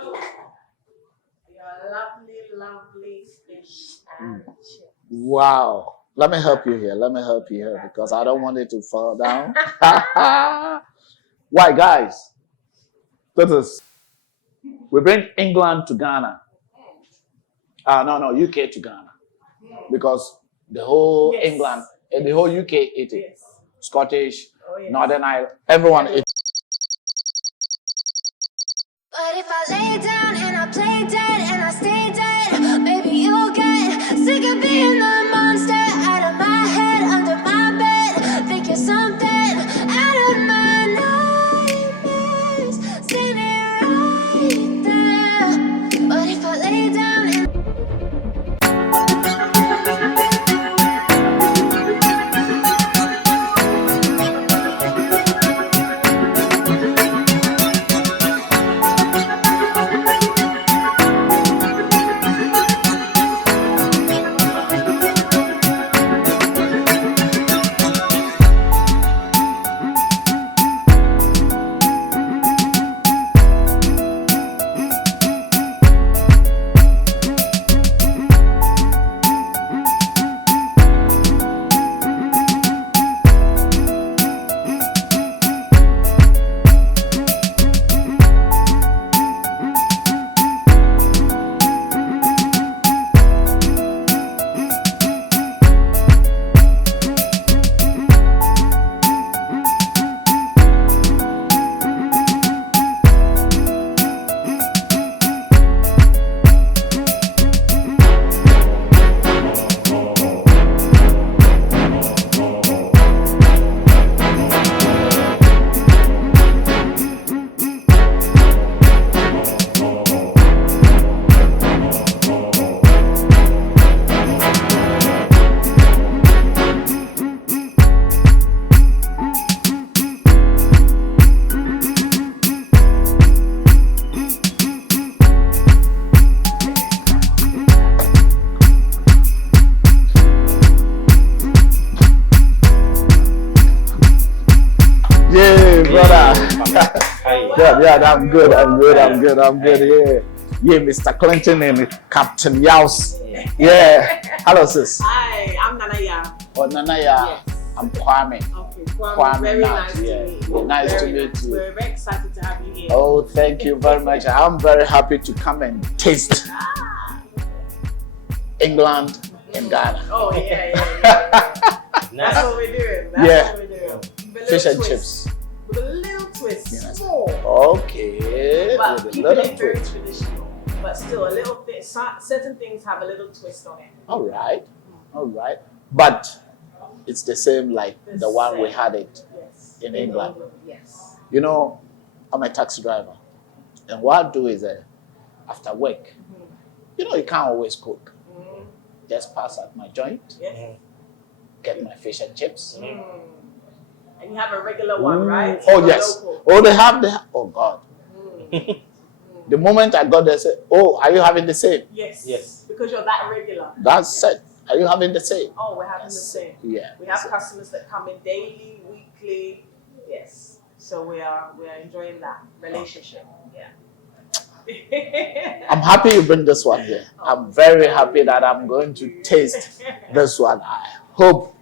So, your lovely, lovely fish and chips. Wow. Let me help you here. Let me help you here because I don't want it to fall down. Why, guys? This is we bring England to Ghana. No, UK to Ghana because the whole Yes. England, the whole UK eat it. Yes. Scottish, Oh, yes. Northern Ireland, everyone eats. But if I lay down and I play dead and I stay dead, maybe you'll get sick of being the monster out of my head, under my bed. Think you're something out of my nightmares, standing right there. But if I lay down and Yeah, brother. Yeah, I'm good. Yeah. Yeah, Mr. Clinton and Captain Yaus. Yeah. Hello, sis. Hi, I'm Nanaya. Oh, Nanaya. Yes. I'm Kwame. Okay, Kwame. Very nice to meet you. Nice to Very meet you. We're very excited to have you here. Oh, thank you very much. I'm very happy to come and taste England and Ghana. Oh, yeah. That's what we're doing. That's what we're doing. With a Fish little and twist. chips. With a little twist. Yes. Small. Okay. But With a keeping little it very twist. traditional. But still, a little bit, certain things have a little twist on it. All right. But it's the same like the one we had it Yes. in England. Yes. You know, I'm a taxi driver. And what I do is after work, you know, you can't always cook. Just pass at my joint, Yes. get my fish and chips. And you have a regular one, right? Oh, Or yes. local? Oh, they have. Oh, God. The moment I got there, I said, oh, are you having the same? Yes. Because you're that regular. That's it. Are you having the same? Oh, we're having the same. Yeah. We have customers that come in daily, weekly. Yes. So we are enjoying that relationship. Yeah. I'm happy you bring this one here. I'm very happy that I'm going to taste this one. I hope.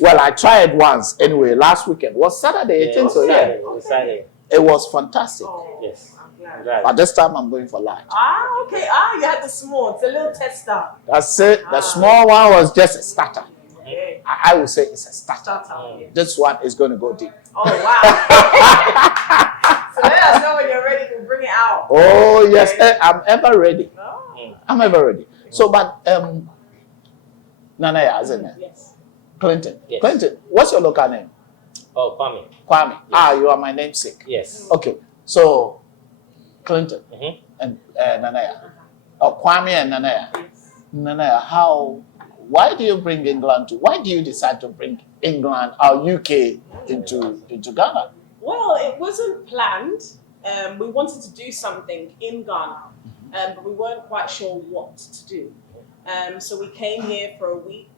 Well, I tried once anyway. Last weekend was Saturday. I think so. Yeah. It was Saturday. It was fantastic. Oh, Yes. I'm glad. But this time I'm going for large. Okay. You had the small. It's a little tester. That's it. The small one was just a starter. Okay. I would say it's a starter. Start out. This one is going to go deep. Oh, wow. So let us know when you're ready to bring it out. Oh, yes. I'm ever ready. Oh. I'm ever ready. So, but, Nanaya, isn't it? Yes. Clinton. Yes. Clinton, what's your local name? Oh, Kwame. Kwame. You are my namesake. Yes. Okay. So, Clinton Mhm. and Nanaya. Or Kwame and Nanaya. Yes. Nanaya, why do you decide to bring England or UK into Ghana? Well, it wasn't planned. We wanted to do something in Ghana, but we weren't quite sure what to do. So we came here for a week,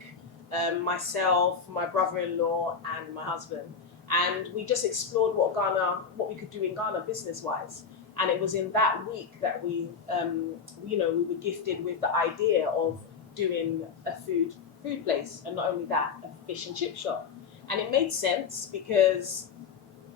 myself, my brother-in-law, and my husband, and we just explored what we could do in Ghana business-wise. And it was in that week that we were gifted with the idea of doing a food place, and not only that, a fish and chip shop. And it made sense because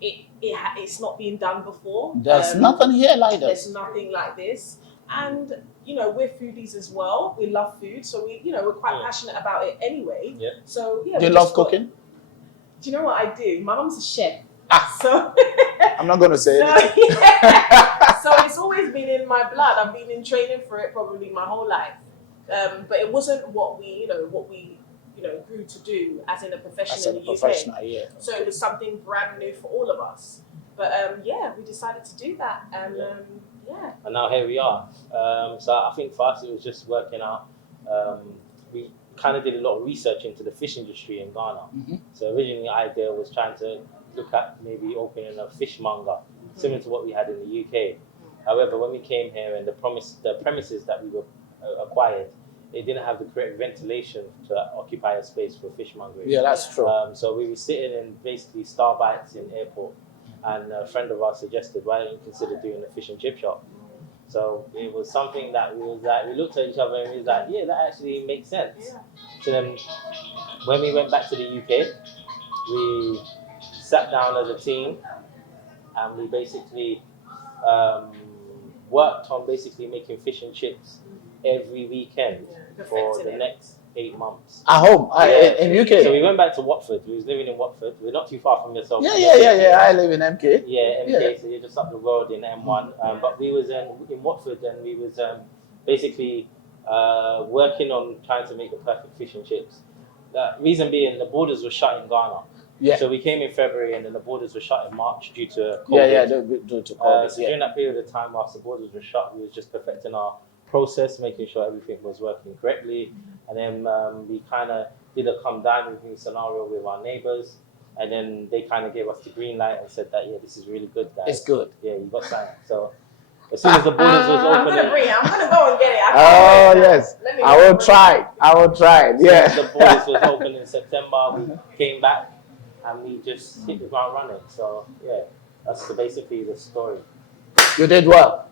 it's not been done before. There's nothing here like this. There's nothing like this. And we're foodies as well. We love food, so we're quite passionate about it anyway. Yeah. So yeah. Do you love cooking? Do you know what I do? My mom's a chef. So I'm not going to say anything. yeah. So it's always been in my blood. I've been in training for it probably my whole life. But it wasn't what we grew to do as in a profession in the UK. Yeah. So it was something brand new for all of us. But we decided to do that, and yeah. And now here we are. So I think for us it was just working out. We kind of did a lot of research into the fish industry in Ghana. Mm-hmm. So originally the idea was trying to look at maybe opening a fishmonger, similar to what we had in the UK. However, when we came here and the premises that we were acquired, it didn't have the correct ventilation to occupy a space for fishmongering. Yeah, that's true. So we were sitting in basically Starbites in airport, and a friend of ours suggested, why don't you consider doing a fish and chip shop? So it was something that we looked at each other and we was like, yeah, that actually makes sense. Yeah. So then when we went back to the UK, we sat down as a team and we basically worked on basically making fish and chips every weekend for the next 8 months. At home, in UK. So we went back to Watford. We was living in Watford. We're not too far from yourself. Yeah. I live in MK. Yeah, MK. Yeah. So you're just up the road in M1. But we was in Watford, and we was basically working on trying to make the perfect fish and chips. The reason being, the borders were shut in Ghana. Yeah. So we came in February, and then the borders were shut in March due to COVID. Due to COVID. So during that period of time, whilst the borders were shut, we was just perfecting our process, making sure everything was working correctly. And then we kind of did a come down with me scenario with our neighbors. And then they kind of gave us the green light and said that, yeah, this is really good, guys. It's good. Yeah, you got something. So as soon as the borders was I'm open, gonna go and get it. Oh yes, I will try. Yeah. the borders was open in September, we came back and we just hit the ground running. So yeah, that's basically the story. You did well.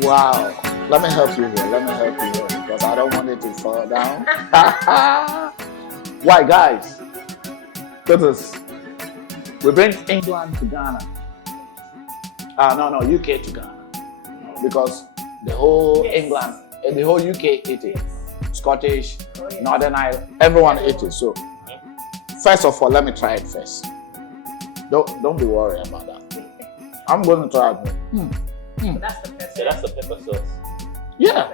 Wow. Let me help you here. Because I don't want it to fall down. Why, guys? Because we bring England to Ghana. UK to Ghana. Because the whole England, the whole UK ate it. Scottish, Northern Ireland, everyone ate it. So, first of all, let me try it first. Don't be worried about that. I'm going to try it. That's the pepper. So that's the pepper sauce. Yeah.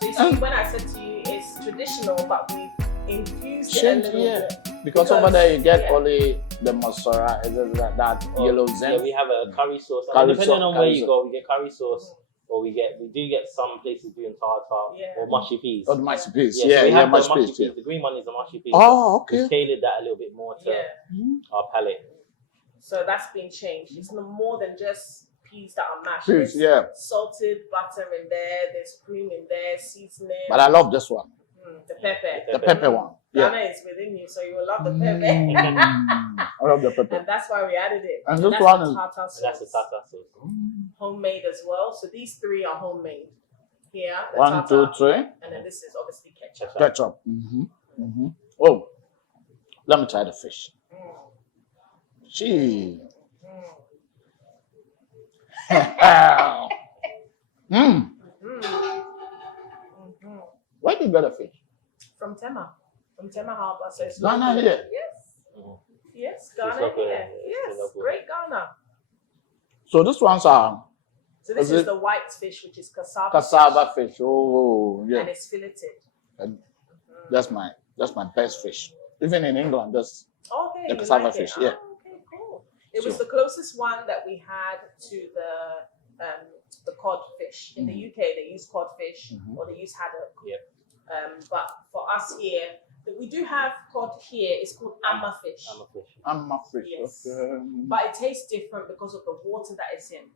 So you see, when I said to you, it's traditional, but we infused it a little bit. Because over there you get only the mozzarella, that yellow zen. Yeah, we have a curry sauce. Depending on where you go, we get curry sauce, or we do get some places doing tartar or mushy peas. Oh, the mushy peas. So we have the mushy mushy peas. peas. The green one is the mushy peas. Oh, okay. We tailored that a little bit more to our palate. So that's been changed. It's no more than just peas that are mashed. Peas, There's salted butter in there, there's cream in there, seasoning. But I love this one. The pepper. The pepper one. Ghana is within you, so you will love the pepper. I love the pepper. And that's why we added it. And that's this one is tartar sauce. That's the tartar sauce. Homemade as well. So these three are homemade. Here, the 1, tartar, 2, 3. and then this is obviously ketchup. Ketchup. Oh, let me try the fish. Gee. Where do you get the fish? From Tema Harbour. So it's Ghana local. here. Yes, Ghana local, here. Yes, great Ghana. So this one's So this Is is it- the white fish, which is cassava. cassava fish. Oh, And yeah. it's filleted. That's my best fish. Even in England, that's Okay, the you cassava like it? fish, yeah. Oh, okay, cool. It was So- the closest one that we had to the cod fish. In the UK, they use cod fish or they use haddock. Yep. But for us here, we do have cod here. It's called amma fish. I'm a fish. I'm a fish. Yes. Okay. But it tastes different because of the water that it's in.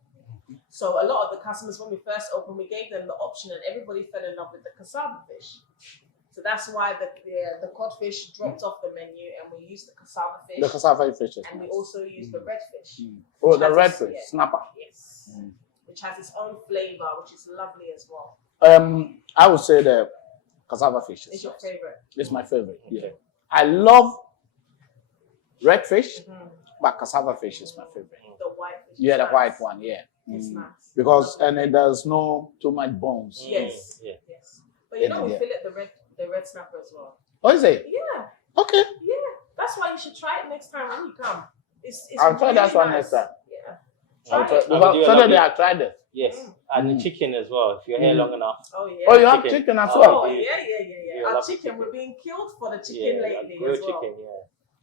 So a lot of the customers, when we first opened, we gave them the option, and everybody fell in love with the cassava fish. So that's why the codfish dropped off the menu, and we used the cassava fish. The cassava fish is And we nice. also use the redfish. Oh, the has red its- fish, yeah. snapper. Yes. Which has its own flavor, which is lovely as well. I would say the cassava fish It's is your nice. favorite. It's my favorite. Yeah. I love red fish, but cassava fish is my favorite. The white fish. Yeah, is the nice. white one. Yeah. It's nice. Because there's no too much bones. Yes. Yeah. Yes. But you know we Yeah. fillet the red snapper as well. Oh, is it? Yeah. Okay. Yeah. That's why you should try it next time when you come. It's I'll try that really one nice. next time. Yeah. I'll Try try. it. Because do a Saturday lovely- I tried it. Yes, and the chicken as well. If you're here long enough, Oh yeah. Oh, you have Chicken. chicken as Oh well? yeah. Yeah, Our lovely chicken, chicken. we're being killed for the chicken lately grilled as well. chicken.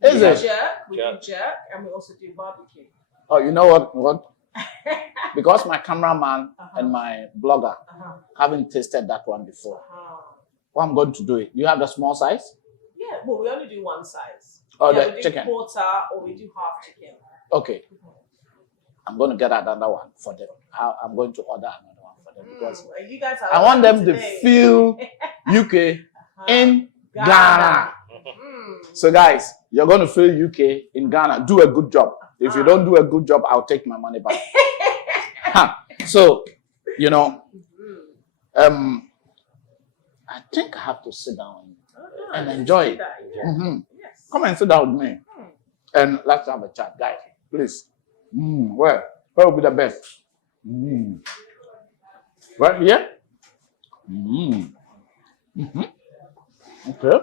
Yeah. Is We it? do jerk, we Jerk. do jerk, and we also do barbecue. Oh, you know what? Because my cameraman and my blogger haven't tasted that one before. Well, I'm going to do it. You have the small size? Yeah, well, we only do one size. Oh, yeah, the we do chicken. quarter or we do half chicken. Okay. I'm going to get another one for them. I'm going to order another one for them because You guys are I want them to today. feel UK in Ghana. So guys, you're going to feel UK in Ghana. Do a good job. If you don't do a good job, I'll take my money back. So, you know, I think I have to sit down and enjoy it. Yes. Come and sit down with me and let's have a chat, guys. Please. Where will be the best? Right here? Okay.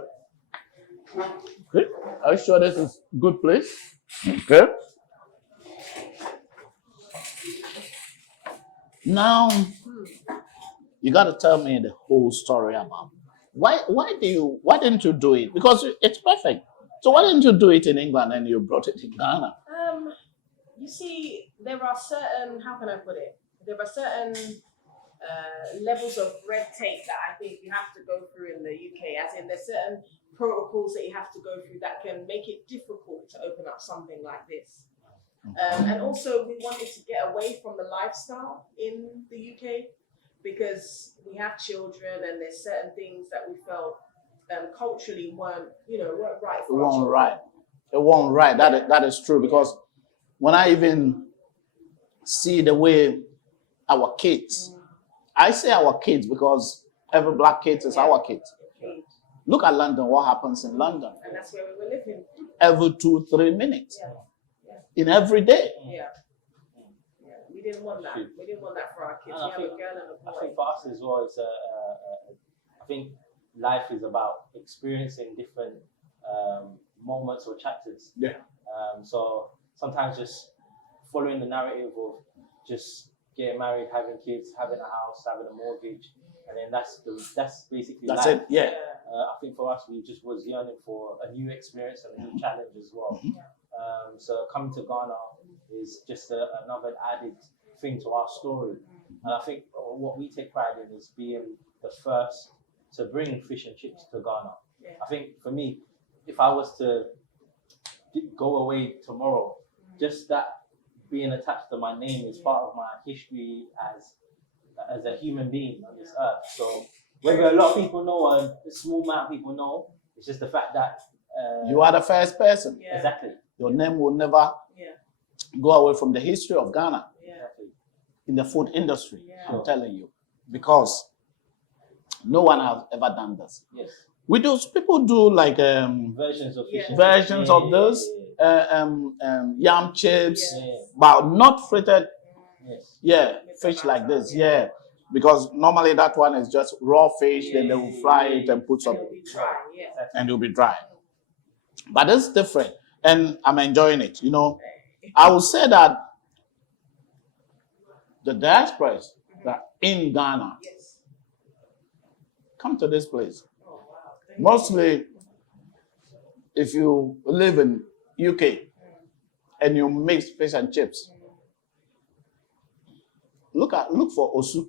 Okay. Are you sure this is a good place? Okay. Now, you got to tell me the whole story about why didn't you do it? Because it's perfect. So why didn't you do it in England and you brought it in Ghana? You see, there are certain, how can I put it? There are certain levels of red tape that I think you have to go through in the UK, as in there's certain protocols that you have to go through that can make it difficult to open up something like this. And also we wanted to get away from the lifestyle in the UK because we have children and there's certain things that we felt culturally weren't right It for our won't children. right. It won't right. That is true because when I even see the way our kids, I say our kids because every black kid is our kid. Okay. Look at London, what happens in London And that's where we were living. every 2-3 minutes Yeah. in every day. Yeah. We didn't want that. We didn't want that for our kids. And We have a girl and a I boy. think for us as well, it's I think life is about experiencing different moments or chapters. Yeah. So sometimes just following the narrative of just getting married, having kids, having a house, having a mortgage, and then that's basically That's life. it. Yeah. I think for us, we just was yearning for a new experience and a new challenge as well. So coming to Ghana is just another added thing to our story. And I think what we take pride in is being the first to bring fish and chips to Ghana. Yeah. I think for me, if I was to go away tomorrow, just that being attached to my name is part of my history as a human being on this earth. So whether a lot of people know or a small amount of people know, it's just the fact that You are the first person. Yeah. exactly. Your name will never Yeah. go away from the history of Ghana Yeah. Exactly. in the food industry. Yeah. I'm telling you. Because no one has ever done this. Yes. People do like Versions of fish. Yeah. versions of this, yam chips, but not fritted. Yes. Yeah, fish like this. Yeah, because normally that one is just raw fish. Then they will fry it and put some, It'll be dry. Yeah. and it'll be dry. But it's different, and I'm enjoying it. You know, I would say that the diasporas that in Ghana Yes. come to this place. Oh wow. Thank Mostly, if you live in UK and you mix fish and chips, look for Osu.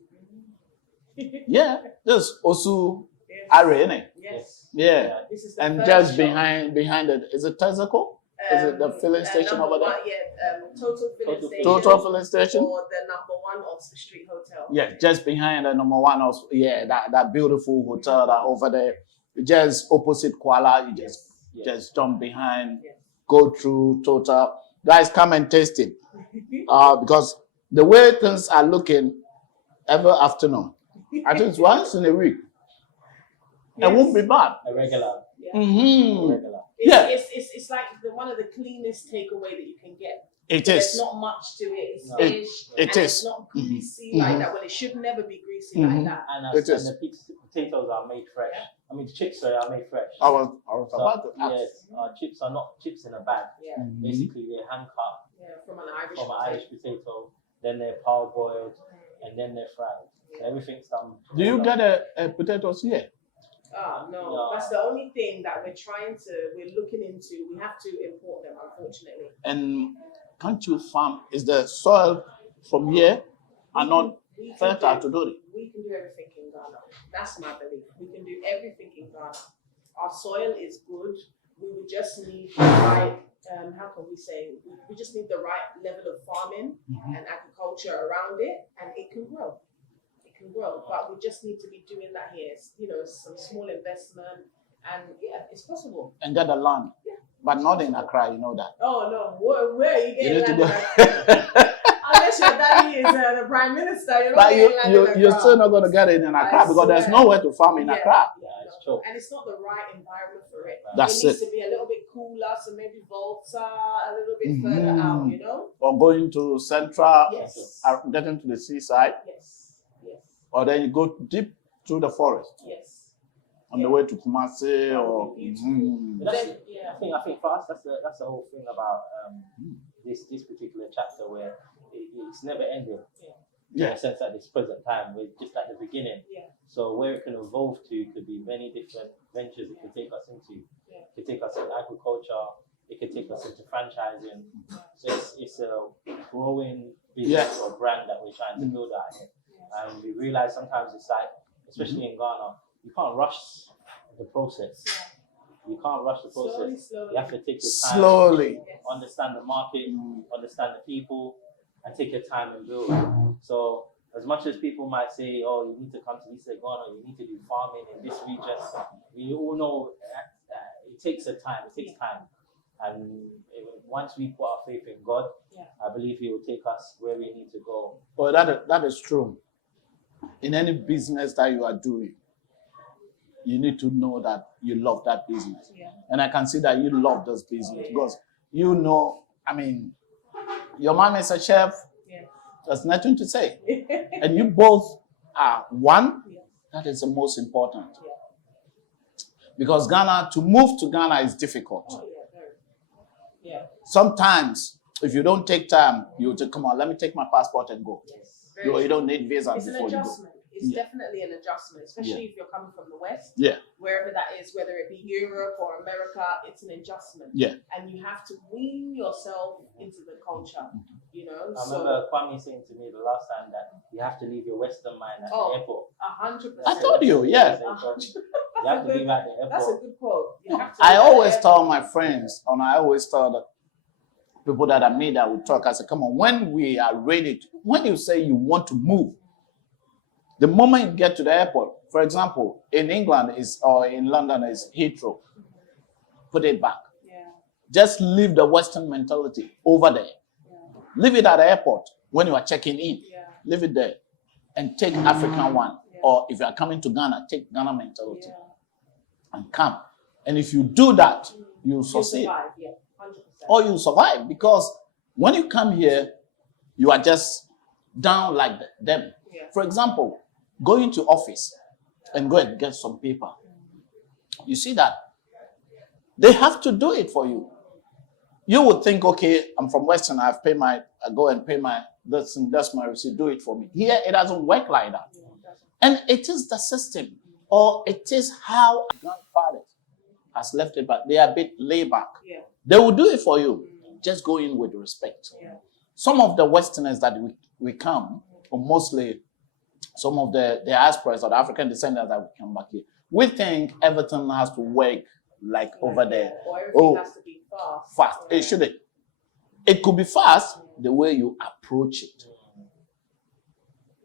Yeah, there's Osu Yes. Arena. Yes. Yeah, This is the and first just shop. behind it is it Tezico? Is it the filling station number over there? one, yeah, total filling station. Total filling station. Or the number one Oxford Street Hotel. Yeah, just behind the number one. Yeah, that beautiful hotel that over there. just opposite Kuala, you just jump behind, go through total. Guys, come and taste it. Because the way things are looking every afternoon, I think it's once in a week. It won't be bad. A regular. Mm-hmm. Regular. It's like one of the cleanest takeaway that you can get. It There's is. not much to it. It's No. fish. It and is. It's not greasy Mhm. like Mhm. that. Well, it should never be greasy Mhm. like that. And, It is. and the potatoes are made fresh. I mean, the chips are made fresh. I was So, about to ask. yes, our chips are not chips in a bag. Yeah, Mhm. Basically, they're hand cut from an Irish from an potato. Irish potato, then they're parboiled, and then they're fried. So everything's done. Do you get a potatoes here? Oh no, No. that's the only thing that we're looking into. We have to import them, unfortunately. And can't you farm? Is the soil from here are not We can fertile do- to do it? We can do everything in Ghana. That's my belief. We can do everything in Ghana. Our soil is good. We would just need the right, how can we say, we just need the right level of farming and agriculture around it, and it can grow. It can grow, but we just need to be doing that here. You know, some small investment, and yeah, it's possible. And get the land, but not in Accra. You know that. Oh no, where are you You getting need to land? go. Unless your daddy is the prime minister, you're not But getting land in Accra. you're still not going to get it in Accra I because there's swear. nowhere to farm in Yeah, Accra. yeah, it's no. true. And it's not the right environment for it. That's it needs it. to be a little bit cooler, so maybe Volta a little bit Mhm. further out, you know? Or going to Central, Yes. getting to the seaside, Yes. Yes. or then you go deep through the forest Yes. on the way to Kumasi That or. would be beautiful. Mhm. But that's, Then- yeah. I think for us that's the whole thing about this particular chapter where it's never ending. In Yeah. a sense, at this present time, we're just at the beginning. Yeah. So where it can evolve to could be many different ventures it can take us into. Yeah. It could take us in agriculture. It could take us into franchising. So it's a growing business or brand that we're trying to build out here. And we realize sometimes it's like, especially in Ghana, you can't rush the process. You can't rush the process. Slowly. You have to take your time, Slowly. Yes. understand the market, understand the people, and take your time and build. So as much as people might say, oh, you need to come to East Ghana, you need to do farming in this region, we all know it takes time. And once we put our faith in God, I believe He will take us where we need to go. Well, that is true. In any business that you are doing, you need to know that you love that business. Yeah. And I can see that you love this business because you know, I mean, your mom is a chef. Yeah. There's nothing to say. And you both are one. Yeah. That is the most important. Yeah. Because to move to Ghana is difficult. Oh, yeah, very. Yeah. Sometimes, if you don't take time, you just come on, let me take my passport and go. Yes. Very You don't need visa It's an before you go. adjustment. It's definitely an adjustment, especially if you're coming from the West. Yeah. Wherever that is, whether it be Europe or America, it's an adjustment. Yeah. And you have to wean yourself into the culture, you know? I remember Kwame saying to me the last time that you have to leave your Western mind at the airport. 100%. I told you, yeah. You have to leave at the airport. That's a good quote. You have to I leave at always the tell airport. my friends, and I always tell the people that I meet that we talk, I say, come on, when we are ready, when you say you want to move, the moment you get to the airport, for example, in England or in London is Heathrow, put it back. Yeah. Just leave the Western mentality over there. Yeah. Leave it at the airport when you are checking in. Yeah. Leave it there and take African one. Yeah. Or if you are coming to Ghana, take Ghana mentality Yeah. and come. And if you do that, you'll You succeed. survive, yeah. 100%. Or you survive because when you come here, you are just down like them. Yeah. For example, going to office and go and get some paper. You see that? They have to do it for you. You would think, okay, I'm from Western, I go and pay that's my receipt, do it for me. Here, it doesn't work like that. Yeah, it doesn't. And it is the system, or it is how our grandfathers has left it, but they are a bit laid back. Yeah. They will do it for you. Just go in with respect. Yeah. Some of the Westerners that we come, or mostly some of the diasporas or the African descendants that we come back here, we think everything has to work like over there. Or everything Oh, has to be fast. fast. Yeah. It shouldn't. It could be fast the way you approach it.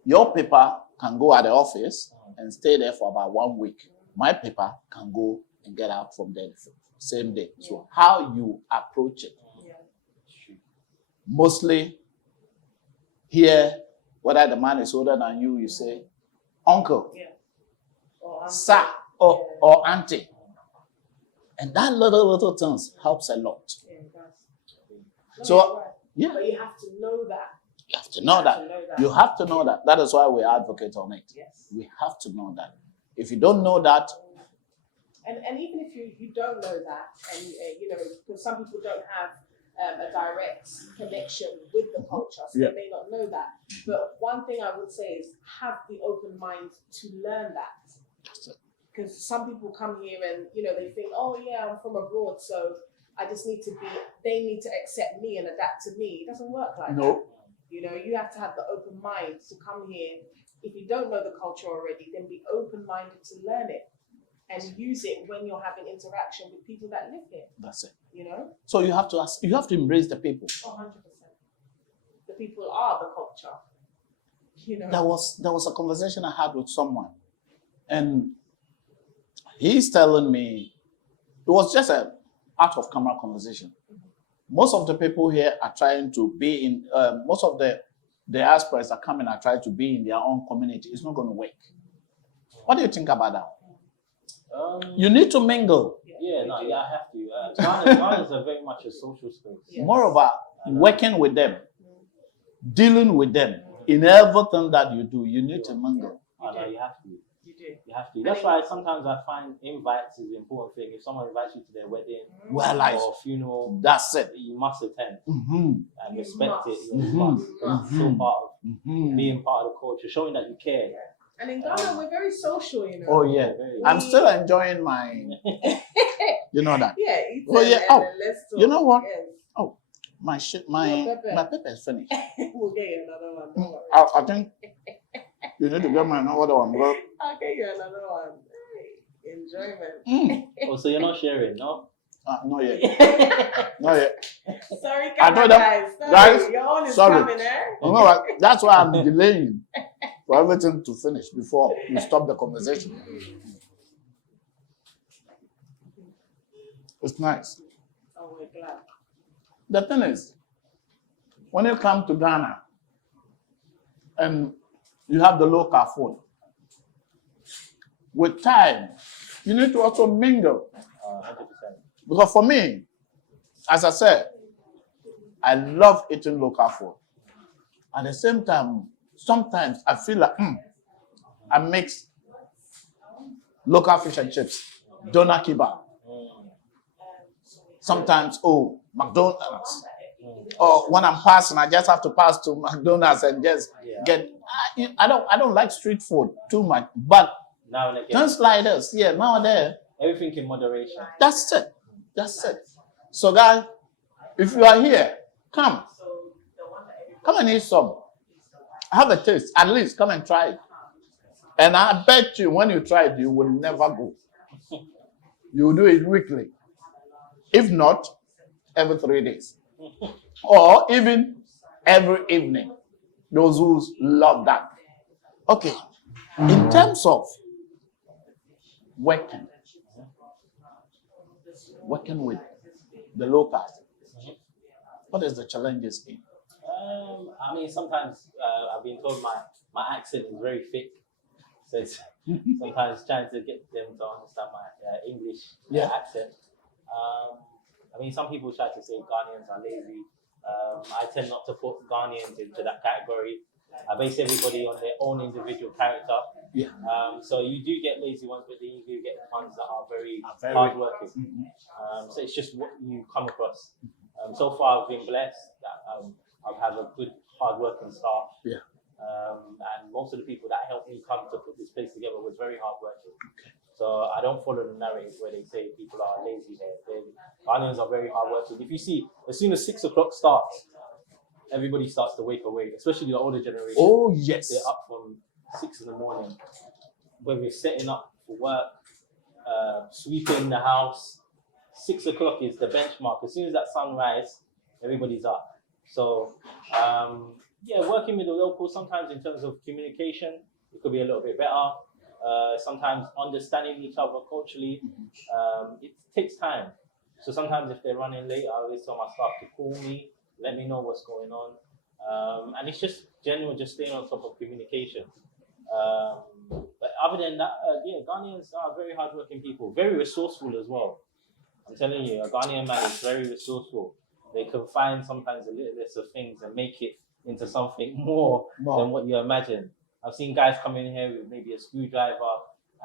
Your paper can go at the office and stay there for about 1 week. my paper can go and get out from there the same day. So how you approach it. Yeah. Mostly here, whether the man is older than you say, uncle, Yeah. Or sir, or auntie. And that little things helps a lot. Yeah, it does. So, No, yeah. But you have to know that. You have to know that. You have to know that. That is why we advocate on it. Yes. We have to know that. If you don't know that, And even if you don't know that, and because some people don't have a direct connection with the culture, so they may not know that. But one thing I would say is have the open mind to learn that. Because some people come here and they think, oh yeah, I'm from abroad, so I just need to they need to accept me and adapt to me. It doesn't work like that. You have to have the open mind to come here. If you don't know the culture already, then be open-minded to learn it and use it when you're having interaction with people that live here. That's it. So you have to embrace the people. 100%. The people are the culture. There was a conversation I had with someone, and he's telling me it was just a out of camera conversation. Most of the people here are trying to be in. Most of the aspirants that come in are trying to be in their own community. It's not going to work. What do you think about that? You need to mingle. I have to. Ghana's are very much a social space. Yes. Moreover, working with them, dealing with them in everything that you do, you need to mingle. You have to. You do. You have to. That's why sometimes I find invites is an important thing. If someone invites you to their wedding or funeral, that's it. You must attend Mm-hmm. and You respect must. it. You must. It's so part of Mm-hmm. being part of the culture, showing that you care. And in Ghana, we're very social, Oh yeah, I'm still enjoying my. You know that. Yeah. Oh yeah. Oh, let's talk. you know what? Yes. Oh, my pepper is finished. We'll get you another one. Don't worry. I think you need to get me another one, bro. I'll get you another one. Hey, enjoyment. Oh, so you're not sharing, no? Not yet. Not yet. Sorry, I told them, guys, your own is sorry. coming, eh? You know what? That's why I'm delaying for everything to finish before we stop the conversation. It's nice. Oh, we're glad. The thing is, when you come to Ghana and you have the local food, with time, you need to also mingle. 100%. Because for me, as I said, I love eating local food. At the same time, sometimes I feel like I mix local fish and chips, doner kebab. Sometimes, McDonald's. Or when I'm passing, I just have to pass to McDonald's and just get. I don't like street food too much, but Now and again. things like this, now and there. Everything in moderation. That's it. So, guys, if you are here, come and eat some. Have a taste. At least come and try it. And I bet you, when you try it, you will never go. You will do it weekly. If not, every 3 days. Or even every evening. Those who love that. Okay. In terms of working with the locals, what is the challenges in? I mean, sometimes I've been told my accent is very thick. So it's sometimes trying to get them to understand my English accent. I mean, some people try to say Ghanaians are lazy. I tend not to put Ghanaians into that category. I base everybody on their own individual character. Yeah. So you do get lazy ones, but then you do get the ones that are very hardworking. So it's just what you come across. So far, I've been blessed that I've had a good, hardworking staff. Yeah. And most of the people that helped me come to put this place together was very hardworking. So I don't follow the narrative where they say people are lazy here. Ghanaians are very hardworking. If you see, as soon as 6 o'clock starts, everybody starts to wake awake, especially the older generation. Oh, yes. They're up from 6 in the morning. When we're setting up for work, sweeping the house, 6 o'clock is the benchmark. As soon as that sun rises, everybody's up. So, working with the locals, sometimes in terms of communication, it could be a little bit better. sometimes understanding each other culturally, it takes time. So sometimes if they're running late, I always tell my staff to call me, let me know what's going on. And it's just general, just staying on top of communication. But other than that, Ghanaians are very hardworking people, very resourceful as well. I'm telling you, a Ghanaian man is very resourceful. They can find sometimes the littlest of things and make it into something more than what you imagine. I've seen guys come in here with maybe a screwdriver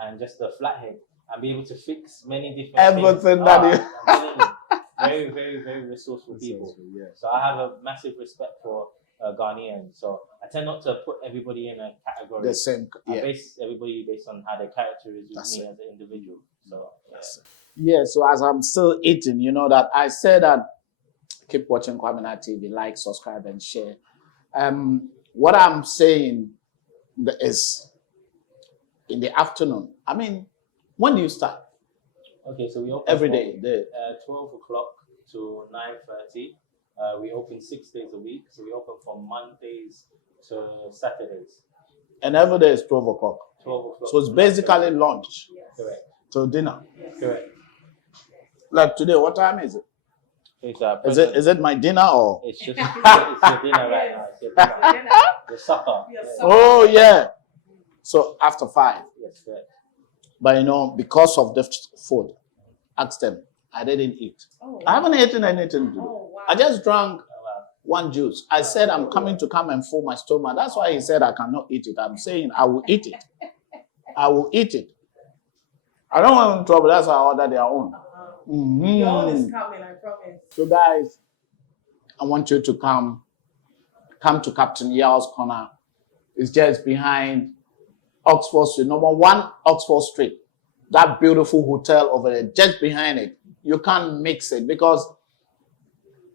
and just a flathead and be able to fix many different everything things. that you. I'm telling you, very, very, very resourceful people. Yeah. So I have a massive respect for Ghanaians. So I tend not to put everybody in a category. The same. I Yeah. base everybody based on how their character is with me as an individual. So Yeah. So as I'm still eating, you know that I said that keep watching Kwaminat TV, like, subscribe, and share. What I'm saying is in the afternoon. I mean, when do you start? okay, so we open Every from, day. 12 o'clock to 9:30. We open 6 days a week. So we open from Mondays to Saturdays. And every day is 12 o'clock. 12 o'clock. So it's basically lunch Correct. till dinner. Correct. Like today, what time is it? It's, Is it my dinner or? It's just it's your dinner right now. It's your dinner. Your supper. Your Yeah. supper. Oh yeah. So after 5. Yes, correct. But you know, because of the food, ask them. I didn't eat. Oh, I haven't eaten anything today. Oh, wow. I just drank Oh, wow. one juice. I said I'm coming to come and fill my stomach. That's why he said I cannot eat it. I'm saying I will eat it. I will eat it. I don't want in trouble. That's why I order their own. Your own is coming, I promise. So guys, I want you to come to Captain Yao's Corner. It's just behind Oxford Street, number 1 Oxford Street. That beautiful hotel over there, just behind it. You can't mix it because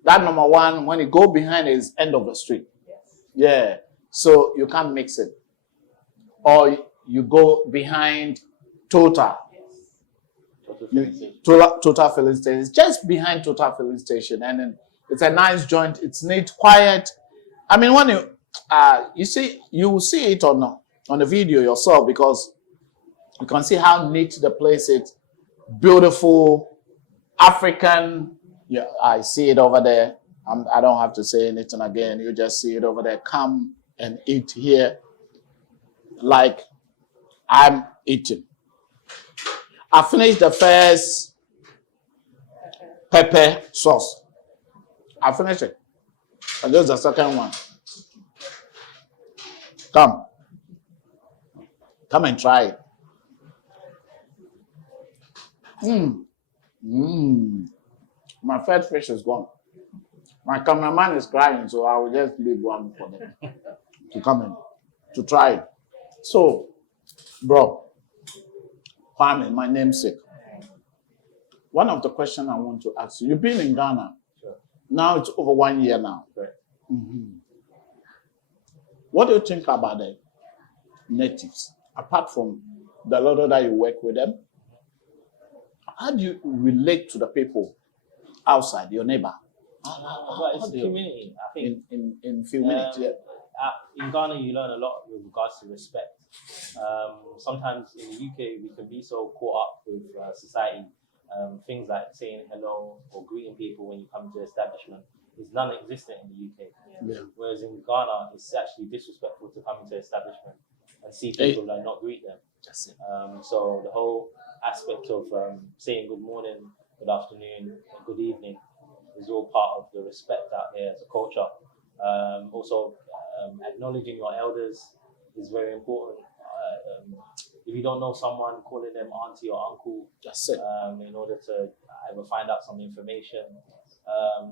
that number 1, when you go behind it, is end of the street. Yes. Yeah. So you can't mix it. Or you go behind Total. Total filling station. It's just behind Total filling station, and then it's a nice joint. It's neat, quiet. I mean, when you will see it on the video yourself because you can see how neat the place is. Beautiful, African. Yeah, I see it over there. I don't have to say anything again. You just see it over there. Come and eat here, like I'm eating. I finished the first pepper sauce. I finished it. And this is the second one. Come and try it. My first fish is gone. My cameraman is crying, so I will just leave one for them to come in to try it. So, bro, Kwame, my namesake. One of the questions I want to ask you, you've been in Ghana. Sure. Now it's over 1 year now. Correct. What do you think about the natives? Apart from the lot that you work with them, how do you relate to the people outside, your neighbor? Well, it's the community. I think in few minutes, yeah. In Ghana, you learn a lot with regards to respect. Sometimes in the UK, we can be so caught up with society. Things like saying hello or greeting people when you come to establishment is non-existent in the UK. Yeah. Whereas in Ghana, it's actually disrespectful to come into establishment and see people and not greet them. That's it. So the whole aspect of saying good morning, good afternoon, and good evening is all part of the respect out here as a culture. Also, acknowledging your elders is very important. If you don't know someone, calling them auntie or uncle, That's it. in order to either find out some information.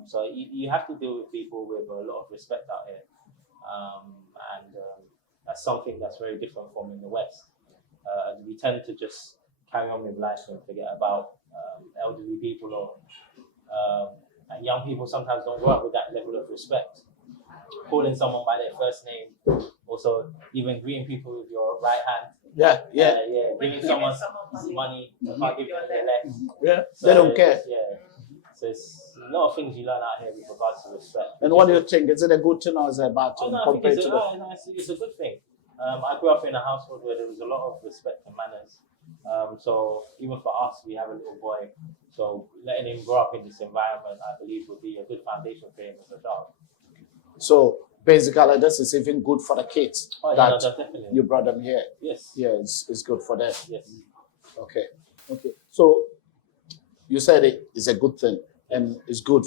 So you have to deal with people with a lot of respect out here. And that's something that's very different from in the West. We tend to just carry on with life and forget about elderly people or and young people sometimes don't grow up with that level of respect. Calling someone by their first name, also even greeting people with your right hand. Yeah. Giving someone money, you can't give them their left. Yeah. So They don't care. Yeah. So it's a lot of things you learn out here with regards to respect. And what do you think? Is it a good thing or is it a bad thing? I think compared it's to a good thing. I grew up in a household where there was a lot of respect and manners. So even for us, we have a little boy. So letting him grow up in this environment, I believe, would be a good foundation for him as a child. So basically, this is even good for the kids Oh, yeah, that no, definitely. you brought them here. Yes. Yeah, it's good for them. Yes. Okay. So you said it's a good thing and it's good.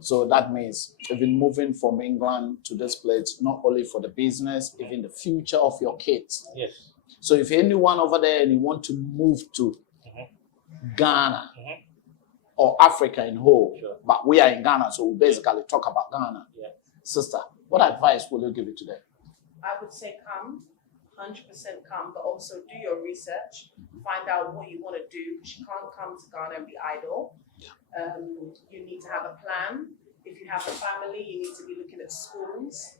So that means even moving from England to this place, not only for the business, even the future of your kids. Yes. So if anyone over there and you want to move to Ghana or Africa in whole, Sure. but we are in Ghana, so we basically talk about Ghana. Yeah. Sister, what advice will you give it to them? I would say come, 100% come, but also do your research. Find out what you want to do, because you can't come to Ghana and be idle. You need to have a plan. If you have a family, you need to be looking at schools,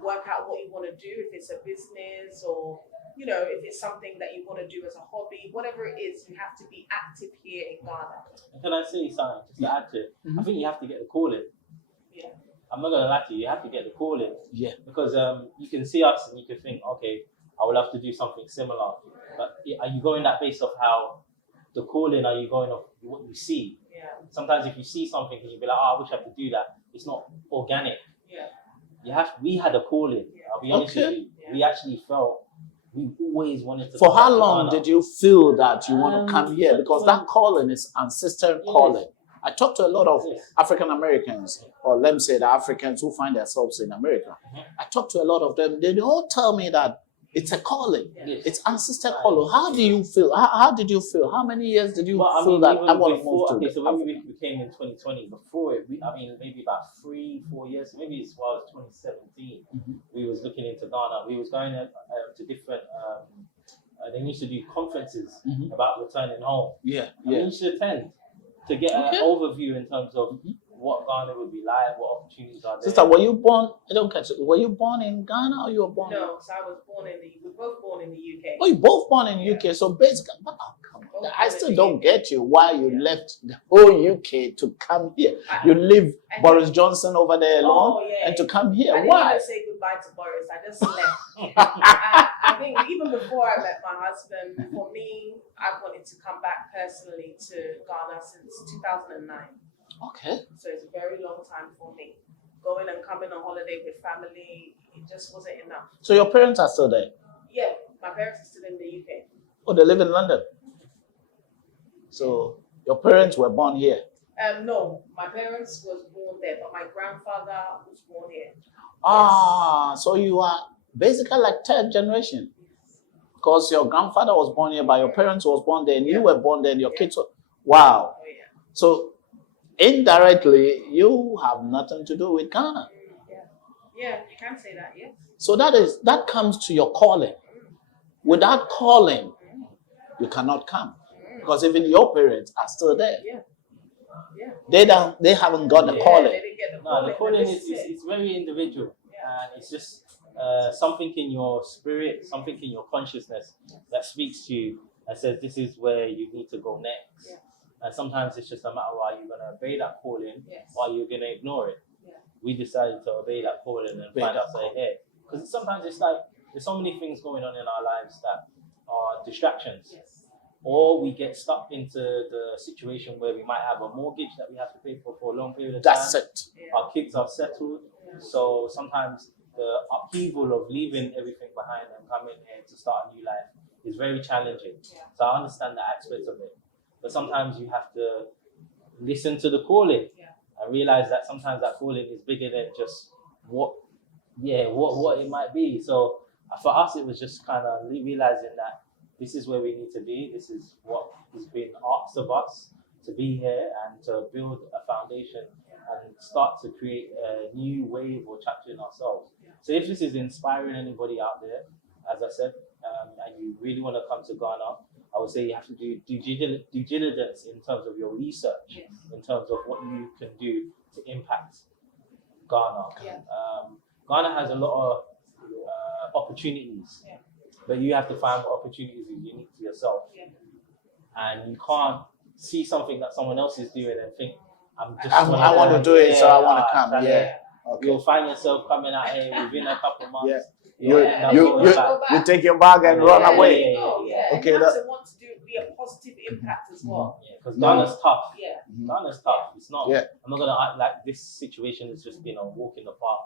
work out what you want to do, if it's a business or, you know, if it's something that you want to do as a hobby, whatever it is, you have to be active here in Ghana. Can I say something just to add to it? I think you have to get the call in. Yeah. I'm not going to lie to you, you have to get the call in. Yeah. Because you can see us and you can think, okay, I would love to do something similar. But are you going that based off how the call in, are you going off what you see? Yeah. Sometimes if you see something and you be like, oh, I wish I could do that, it's not organic. Yeah. We had a call in, I'll be honest with you. Yeah. We actually felt we always wanted to. For how long did you feel that you want to come here? Because that calling is ancestral calling. I talk to a lot of African Americans, or let me say the Africans who find themselves in America. I talk to a lot of them. They all tell me that it's a calling. Yes. It's ancestral calling. How do you feel? How did you feel? How many years did you feel that even I want to before, move to okay, so when Africa? we came in 2020, before it, maybe about 3-4 years, maybe it's while it was 2017, we was looking into Ghana. We was going to different, they used to do conferences about returning home. Yeah, We used to attend to get an overview in terms of what Ghana would be like, what opportunities are there. Sister, were you born? I don't catch it. Were you born in Ghana or you were born? No, so I was born we were both born in the UK. Oh, you both born in UK. So basically, come on. I still don't get you why you left the whole UK to come here. You leave Boris Johnson over there alone and to come here. I didn't Why? even say goodbye to Boris. I just left. I think even before I met my husband, for me, I wanted to come back personally to Ghana since 2009. Okay. So it's a very long time for me. Going and coming on holiday with family, it just wasn't enough. So your parents are still there? Yeah, my parents are still in the UK. Oh, they live in London. So your parents were born here? No, my parents was born there, but my grandfather was born here. Ah, so you are basically like third generation. Because your grandfather was born here, but your parents was born there, and you were born there, and your kids were... Wow. Oh, yeah. So indirectly, you have nothing to do with Ghana. Yeah, you can say that, yes. So that comes to your calling. Without calling, you cannot come. Because even your parents are still there. Yeah. They haven't got the calling. They didn't get the No, the calling This is it's very individual. Yeah. And it's just something in your spirit, something in your consciousness that speaks to you and says this is where you need to go next. Yeah. And sometimes it's just a matter of are you going to obey that calling Yes. or are you going to ignore it. Yeah. We decided to obey that calling and Obey find that ourselves here. Because sometimes it's like there's so many things going on in our lives that are distractions. Yes. Or we get stuck into the situation where we might have a mortgage that we have to pay for a long period of time. That's it. Yeah. Our kids are settled. So sometimes the upheaval of leaving everything behind and coming here to start a new life is very challenging. Yeah. So I understand the aspects of it. But sometimes you have to listen to the calling and realize that sometimes that calling is bigger than just what it might be. So for us, it was just kind of realizing that this is where we need to be. This is what has been asked of us to be here and to build a foundation and start to create a new wave or chapter in ourselves. So if this is inspiring anybody out there, as I said, and you really want to come to Ghana, I would say you have to do due diligence in terms of your research, in terms of what you can do to impact Ghana. Yeah. Ghana has a lot of opportunities, but you have to find what opportunities is unique to yourself. Yeah. And you can't see something that someone else is doing and think, I want to do it, so I want to come. Yeah. Okay. You'll find yourself coming out here within a couple of months. You take your bag and run away. Yeah. Okay, You have to want to be a positive impact as well. Yeah, because Ghana's tough. Yeah. Ghana's tough. It's not. Yeah. I'm not gonna act like this situation has just been a walk in the park.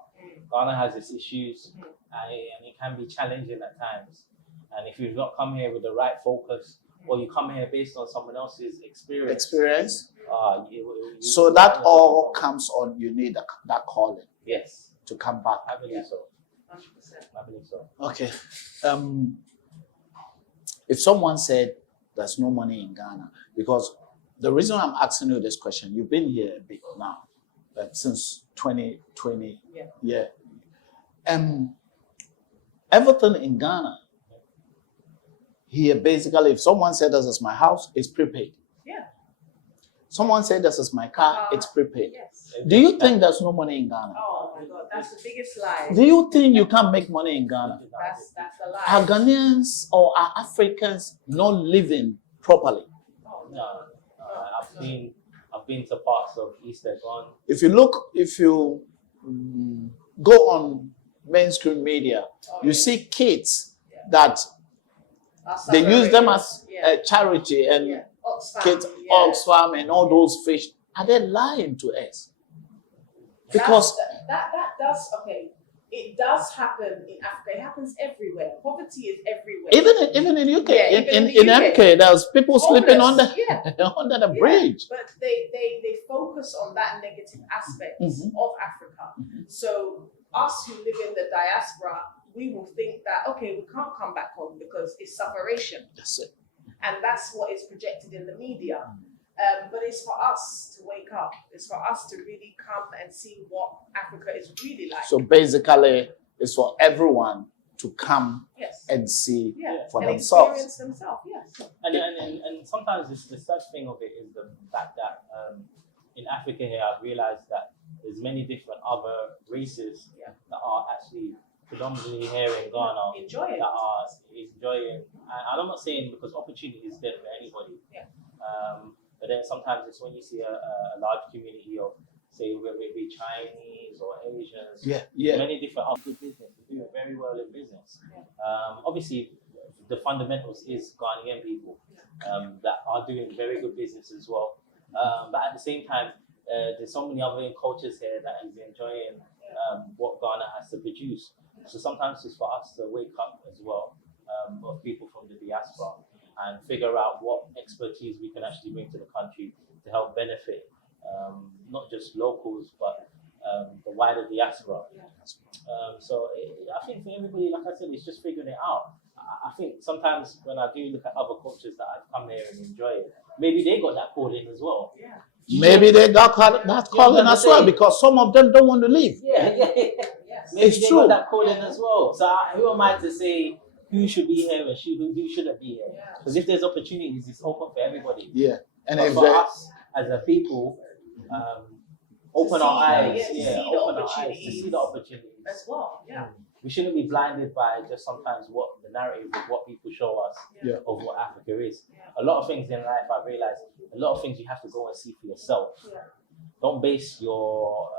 Ghana has its issues, and it can be challenging at times. And if you've not come here with the right focus, or you come here based on someone else's experience, so that all comes on. You need that calling. Yes. To come back. I believe so. 100%. I believe so. Okay. If someone said there's no money in Ghana, because the reason I'm asking you this question, you've been here a bit now, since 2020. Yeah. Everything in Ghana, here basically, if someone said this is my house, it's prepaid. Yeah. Someone said this is my car, it's prepaid. Yes. Do you think there's no money in Ghana? Oh my God, that's the biggest lie. Do you think you can't make money in Ghana? That's a lie. Are Ghanaians or are Africans not living properly? Oh, No. I've been to parts of East Legon. If you go on mainstream media, you see kids that they use them as a charity and kids, Oxfam and all those fish. Are they lying to us? Because that does it does happen in Africa. It happens everywhere. Poverty is everywhere. even in UK, in in UK. MK, there's people sleeping Homeless, under the bridge. But they focus on that negative aspect of Africa. So us who live in the diaspora, we will think that we can't come back home because it's sufferation. That's it. And that's what is projected in the media. But it's for us to wake up. It's for us to really come and see what Africa is really like. So basically, it's for everyone to come and see for and themselves. Experience themselves, yes. And sometimes the sad thing of it is the fact that in Africa here, I've realized that there's many different other races that are actually predominantly here in Ghana enjoying. that are enjoying. And I'm not saying because opportunity is there for anybody. But then sometimes it's when you see a large community of, say, whether it be Chinese or Asians, many different good business, we're doing very well in business. Obviously, the fundamentals is Ghanaian people that are doing very good business as well. But at the same time, there's so many other cultures here that is enjoying what Ghana has to produce. So sometimes it's for us to wake up as well, of people from the diaspora, and figure out what expertise we can actually bring to the country to help benefit not just locals, but the wider diaspora. So I think for everybody, like I said, it's just figuring it out. I think sometimes when I do look at other cultures that I've come here and enjoy it, maybe they got that calling as well. Maybe they got that calling as well, because some of them don't want to leave. Maybe it's they true. got that calling as well. So who am I to say who should be here and who shouldn't be here? Because if there's opportunities, it's open for everybody. And but if for us as a people, open our eyes, to see the opportunities as well. We shouldn't be blinded by just sometimes what the narrative of what people show us of what Africa is. A lot of things in life, I've realized, a lot of things you have to go and see for yourself. Don't base your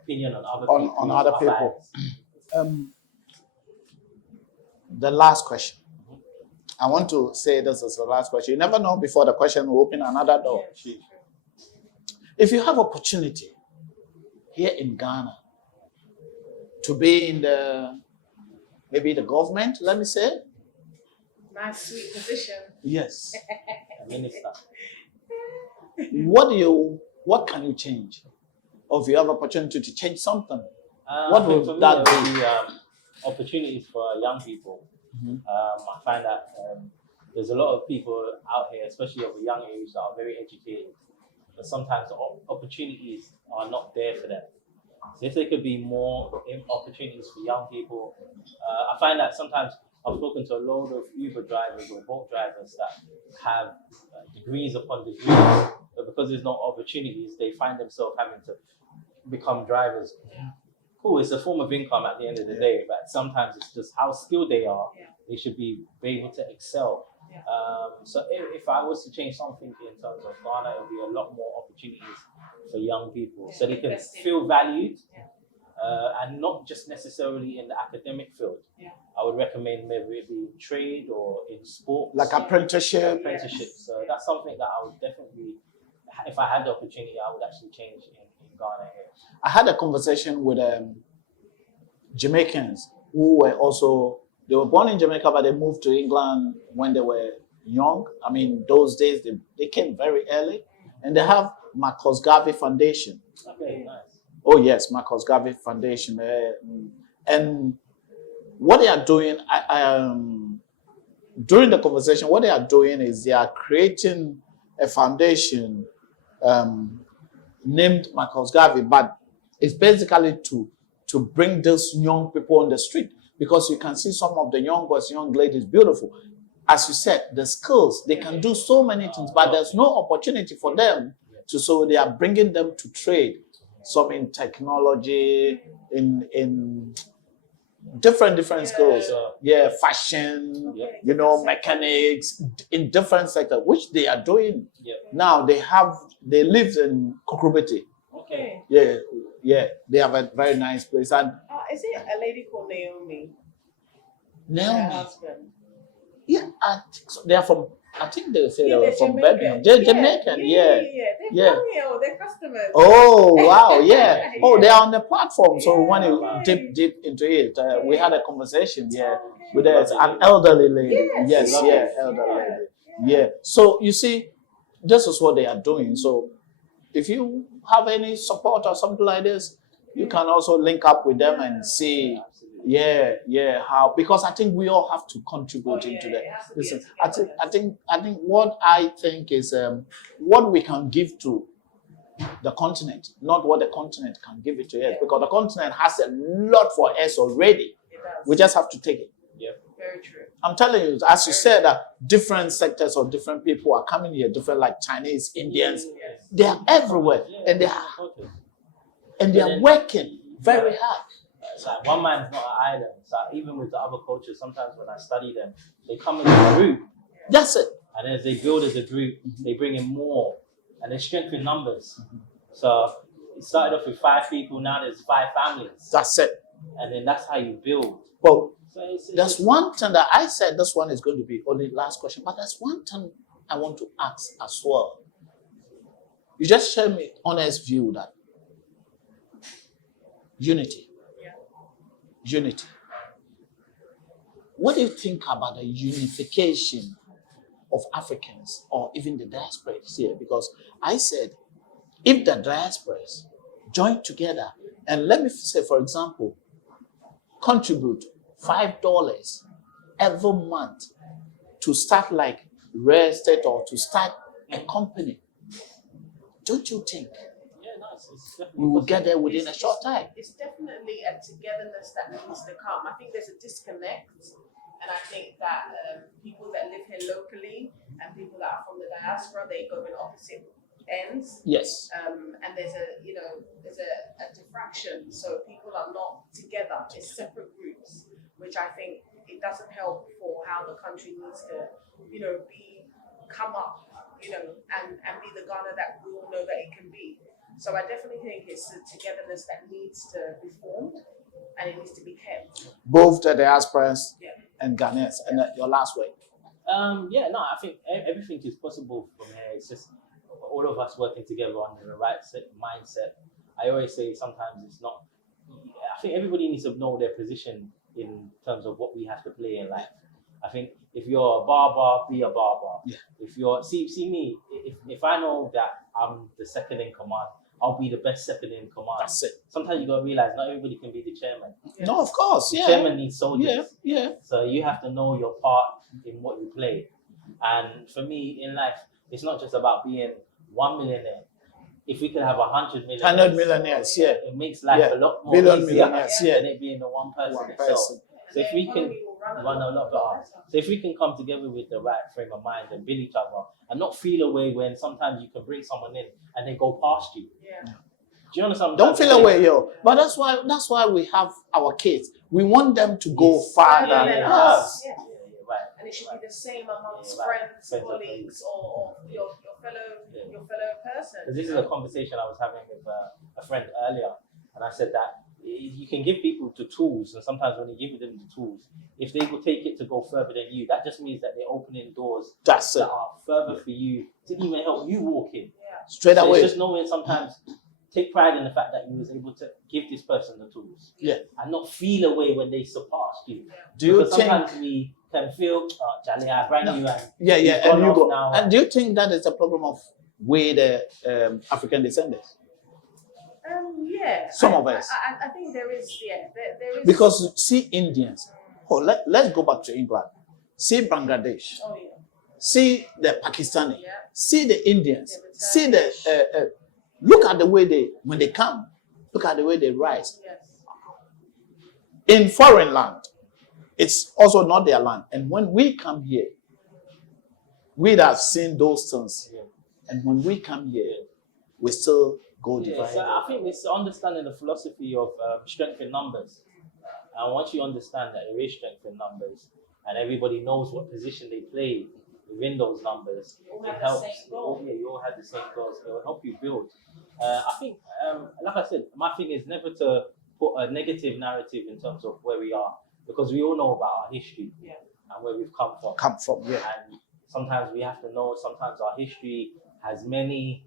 opinion on other people. On other people. The last question. I want to say this is the last question. You never know, before the question will open another door. If you have opportunity here in Ghana to be in maybe the government, let me say. Nice, sweet position. Yes. Minister. What can you change? Or if you have opportunity to change something, what would that be? Opportunities for young people. I find that there's a lot of people out here, especially of a young age, that are very educated, but sometimes the opportunities are not there for them. So if there could be more opportunities for young people, I find that sometimes I've spoken to a load of Uber drivers or boat drivers that have degrees upon degrees, but because there's no opportunities, they find themselves having to become drivers. Cool, it's a form of income at the end of the day, but sometimes it's just how skilled they are. They should be able to excel. So if I was to change something in terms of Ghana, it would be a lot more opportunities for young people, so they can feel valued, and not just necessarily in the academic field. Yeah. I would recommend maybe it be in trade or in sports. Like apprenticeship. Apprenticeship. So that's something that I would definitely, if I had the opportunity, I would actually change in Ghana here. I had a conversation with Jamaicans who were also, they were born in Jamaica, but they moved to England when they were young. I mean, those days, they came very early. And they have Marcus Garvey Foundation. Okay, nice. Oh, yes, Marcus Garvey Foundation. And what they are doing, during the conversation, what they are doing is they are creating a foundation named Marcus Garvey, but it's basically to bring those young people on the street, because you can see some of the young boys, young ladies, beautiful. As you said, the skills, they can do so many things, but there's no opportunity for them to, so they are bringing them to trade, some in technology, in different skills. Yeah, fashion, you know, mechanics, in different sectors, which they are doing. Now they live in Kukrubeti. Okay. Yeah, they have a very nice place. And is it a lady called Naomi? Her Naomi, husband. yeah, I think so. They are from, I think they say they were they're from Jamaican. Birmingham. They're Jamaican, yeah. They're from here, they're customers. Oh, wow, yeah. Oh, Yeah. they are on the platform. So when you Wow. dip into it, we had a conversation, Okay. with an elderly lady. Yes, Elderly lady. Yeah. So you see, this is what they are doing. So if you have any support or something like this, you can also link up with them and see, how, because I think we all have to contribute into that. Listen, I think what I think is what we can give to the continent, not what the continent can give it to us, because the continent has a lot for us already. It does. We just have to take it. Very true. I'm telling you, as you said, that different sectors or different people are coming here, different, like Chinese, Indians, Yes. they are everywhere, and they are working very hard. It's like one man's not an island. So even with the other cultures, sometimes when I study them, they come in a group, That's it. and as they build as a group, they bring in more, and they strengthen numbers. So it started off with 5 people, now there's 5 families, That's it. and then that's how you build. But So it's there's one thing that I said, this one is going to be only last question, but there's one thing I want to ask as well. You just share me honest view that unity. Unity. What do you think about the unification of Africans or even the diasporas here? Because I said, if the diasporas join together and, let me say, for example, contribute $5 every month to start like real estate or to start a company, don't you think it's definitely we will get possible. there within a short time? It's definitely a togetherness that needs to come. I think there's a disconnect, and I think that people that live here locally and people that are from the diaspora, they go in opposite ends. Yes. And there's a diffraction, so people are not together. It's separate groups, which I think it doesn't help for how the country needs to, come up, and be the Ghana that we all know that it can be. So I definitely think it's the togetherness that needs to be formed, and it needs to be kept. Both the diasporans Yeah. and Ghanaians. And your last word. I think everything is possible from here. It's just all of us working together under the right mindset. I always say sometimes it's not. I think everybody needs to know their position in terms of what we have to play in life. I think if you're a barber, be a barber. Yeah. If you're see me, if I know that I'm the second in command, I'll be the best second in command. That's it. Sometimes you gotta realize not everybody can be the chairman. No, of course. The Yeah. chairman needs soldiers. Yeah. So you have to know your part in what you play. And for me in life, it's not just about being 1 millionaire. If we could have 100 millionaires, 100 millionaires, yeah. it makes life Yeah. a lot more Billion easier millionaires, yeah. than it being the one person One itself. person. So if we can Economy will run a lot better. So if we can come together with the right frame of mind and build each other and not feel away when sometimes you can bring someone in and they go past you. Yeah. Do you understand? Don't feel away, yo. But that's why we have our kids. We want them to go farther Rather than than us. us. Yeah. Right. And it should be the same amongst Yeah, right. friends, Friends or colleagues, or your fellow person. Because this is a conversation I was having with a friend earlier, and I said that you can give people the tools, and sometimes when you give them the tools, if they will take it to go further than you, that just means that they're opening doors That's that it. are further for you to even help you walk in. Straight So away. it's just knowing sometimes take pride in the fact that you was able to give this person the tools. Yeah. And not feel away when they surpassed you. Do you Because think? sometimes we can feel, Charlie, I brand you and Yeah, you've and gone you off go. now. And do you think that is a problem of we the African descendants? Yeah. Some of us. I think there is. Yeah, there is. Because see Indians. Oh, let's go back to England. See Bangladesh. Oh yeah. See the Pakistani. Yeah. See the Indians. The See the look at the way when they come. Look at the way they rise. Yes. In foreign land, it's also not their land. And when we come here, we have seen those things. Yeah. And when we come here, we still go Yeah, divide. so I think it's understanding the philosophy of strength in numbers. And once you understand that there is strength in numbers, and everybody knows what position they play within those numbers, You all it have the helps. same goal. You all have the same goals. It will help you build. I think, like I said, my thing is never to put a negative narrative in terms of where we are, because we all know about our history and where we've come from. And sometimes we have to know, sometimes our history has many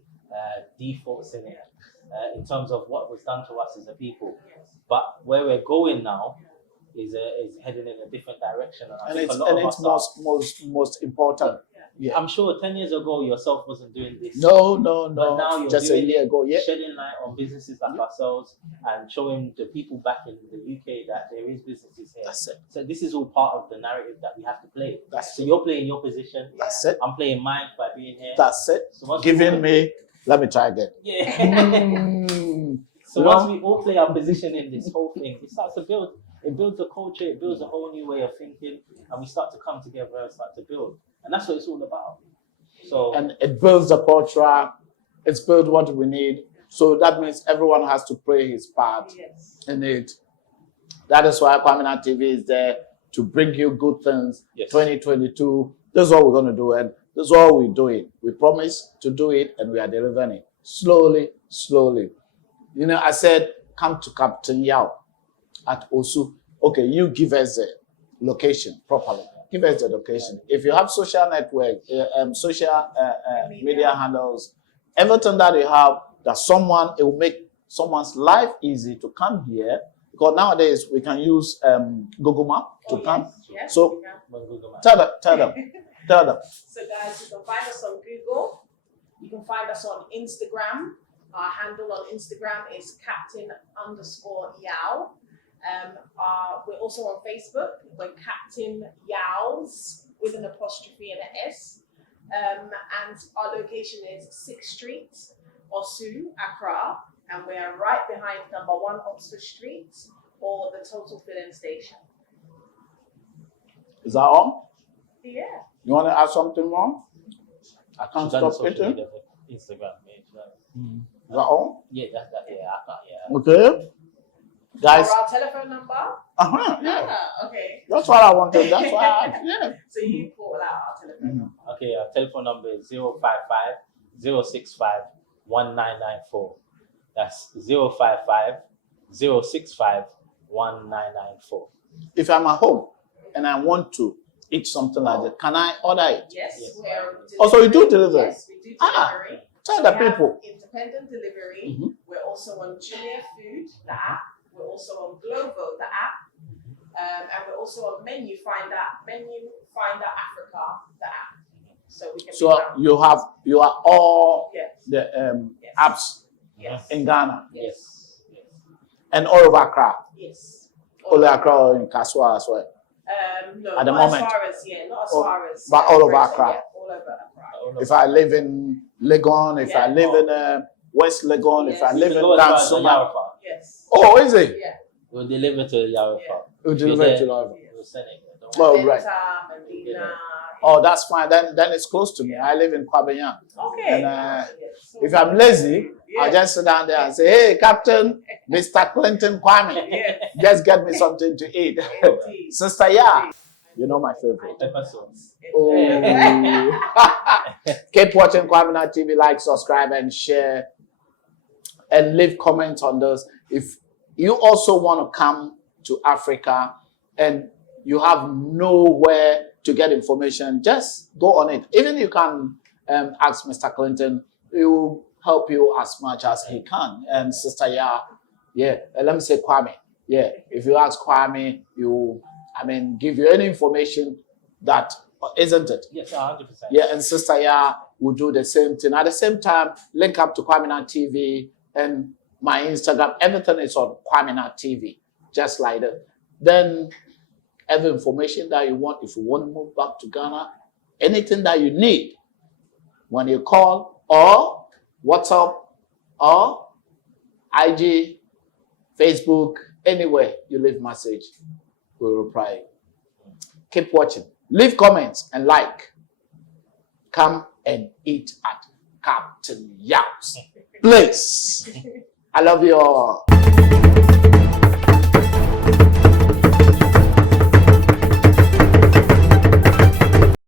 defaults in it in terms of what was done to us as a people. But where we're going now is heading in a different direction. And I think a lot of us most important. Yeah. I'm sure 10 years ago yourself wasn't doing this. No. But now you're Just a doing year it, ago. Yeah. shedding light on businesses like ourselves and showing the people back in the UK that there is businesses here. That's it. So this is all part of the narrative that we have to play. That's So it. you're playing your position. That's it. I'm playing mine by being here. That's it. So once we Giving all- me. Let me try again. Yeah. So You once know? we all play our position in this whole thing, it starts to build. It builds a culture. It builds a whole new way of thinking, and we start to come together and start to build. And that's what it's all about. So And it builds the culture. It's built what we need. So that means everyone has to play his part Yes. in it. That is why Kwaminat TV is there to bring you good things. Yes. 2022. This is what we're going to do, and this is what we're doing. We promise to do it, and we are delivering it slowly. You know, I said, come to Captain Yao at Osu. Okay, you give us the location properly. Give us the location. If you have social network, social media handles, everything that you have, that it will make someone's life easy to come here. Because nowadays we can use Google Map to come. Yes. So we can. tell them. So guys, you can find us on Google. You can find us on Instagram. Our handle on Instagram is Captain_Yao. We're also on Facebook. We're Captain Yaos with an apostrophe and an S. And our location is 6th Street, Osu, Accra. And we are right behind number 1 Oxford Street or the Total Filling Station. Is that all? Yeah. You want to add something more? I can't She's done stop the social eating. media for Instagram page. Right? Is that all? Yeah, that's that. Yeah, I can't. Yeah. Okay. Guys. Or our telephone number. Yeah. Okay. That's what I wanted. That's why I asked. Yeah. So you call out our telephone number. Okay, our telephone number is 055 065 1994. That's 055 065 1994. If I'm at home and I want to eat something like that, can I order it? Yes. Yes. We are Also, you do delivery? Yes, we do delivery. Tell So the we have people. independent delivery. Mhm. We're also on Jumia Food, the app. We're also on Glovo, the app. And we're also on Menu Finder Africa, the app. So we can be So found. you are all Yes. the Yes. apps Yes. in Ghana Yes. and all over Accra. Yes. Only Accra or in Kaswa as well. No, At the not moment. as far as not as Oh, far as. but all over Greater, Accra. Yeah, all over Accra. If I live in Legon, if I Yeah. live in West Legon, if I Yes. live in Go as far as Dansuma. Yarofa. Yes. Oh, is it? Yeah. We'll deliver to Yarofa. Yeah. You If deliver you're it to there, London. We'll send it. Don't Oh, worry. right. Benta, Medina. Oh, that's fine. Then it's close to me. I live in Kwaminat. Okay. And, Yes. So- If I'm lazy, Yeah. I'll just sit down there and say, hey, Captain, Mr. Clinton Kwame, Yeah. just get me something to eat. Indeed. Sister, yeah. You know my favorite. Pepper sauce. Oh. Keep watching Kwaminat TV, like, subscribe, and share. And leave comments on those. If you also want to come to Africa and you have nowhere to get information, just go on it. Even you can ask Mr. Clinton, he will help you as much as he can. And Sister let me say Kwame. Yeah, if you ask Kwame, give you any information that, isn't it? Yes, 100%. Yeah, and Sister will do the same thing. At the same time, link up to Kwaminat TV and my Instagram. Everything is on Kwaminat TV, just like that. Then every information that you want, if you want to move back to Ghana, anything that you need, when you call or WhatsApp or IG, Facebook, anywhere you leave message, we'll reply. Keep watching. Leave comments and like. Come and eat at Captain Yau's place. I love you all.